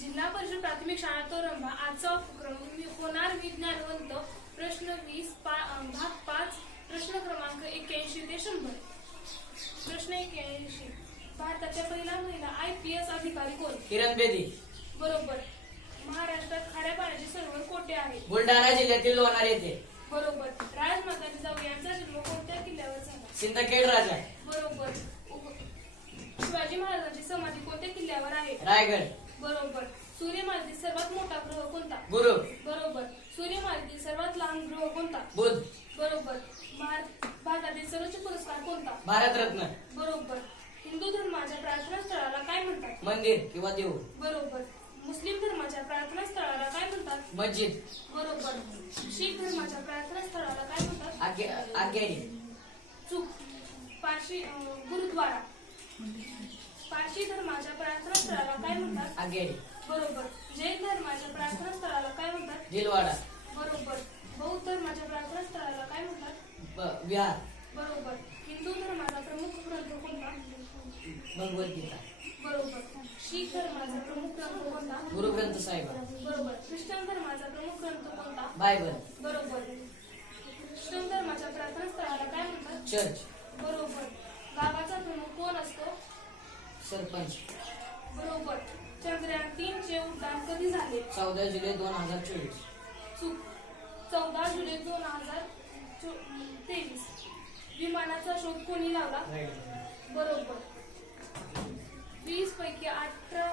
जिल्हा परिषद प्राथमिक शाळा तोरंबा आजचा उपक्रम होणार विज्ञानवंत प्रश्न 20 भाग 5 प्रश्न क्रमांक 81 ते 100. प्रश्न 81. भारताच्या पहिला महिला IPS अधिकारी कोण? किरण बेदी. बरोबर. महाराष्ट्रात खाऱ्या पाण्याचे सरोवर कोठे आहे? बुलढाणा जिल्ह्यातील लोणार येथे. बरोबर. राजमाता जिजाऊ यांचा जन्म कोणत्या किल्ल्यावर झाला? सिंदखेड राजा. बरोबर. शिवाजी महाराजांची समाधी कोणत्या किल्ल्यावर आहे? रायगड. बरोबर. सूर्यमालेतील सर्वात मोठा ग्रह कोणता? गुरु. बरोबर. सूर्यमालेतील सर्वात लहान ग्रह कोणता? बुध. बरोबर. भारतातील सर्वोच्च पुरस्कार कोणता? भारतरत्न. बरोबर. हिंदू धर्माच्या प्रार्थना स्थळाला काय म्हणतात? मंदिर किंवा देऊळ. बरोबर. मुस्लिम धर्माच्या प्रार्थना स्थळाला काय म्हणतात? मस्जिद. बरोबर. शीख धर्माच्या प्रार्थना स्थळाला काय म्हणतात? आग्यारी. चूक. पारशी गुरुद्वारा. पारशी धर्माच्या प्रार्थना स्थळाला काय म्हणतात? आग्यारी. बरोबर. जैन धर्माच्या प्रार्थना स्थळाला काय म्हणतात? दिलवाडा. बरोबर. बौद्ध धर्माच्या प्रार्थना स्थळाला काय म्हणतात? विहार. बरोबर. हिंदू धर्माचा प्रमुख ग्रंथ कोणता? भगवद्गीता. बरोबर. शीख धर्माचा प्रमुख ग्रंथ कोणता? गुरु ग्रंथ साहिब. बरोबर. ख्रिश्चन धर्माचा प्रमुख ग्रंथ कोणता? बायबल. बरोबर. ख्रिश्चन धर्माच्या प्रार्थना स्थळाला काय म्हणतात? चर्च. बरोबर. गावाचा प्रमुख कोण असतो? सरपंच. बरोबर. चंद्रयान 3 चे उड्डाण कधी झाले? 14 जुलै 2024. चूक. 14 जुलै 2023. विमानाचा शोध कोणी लावला? बरोबर. 20 पैकी 18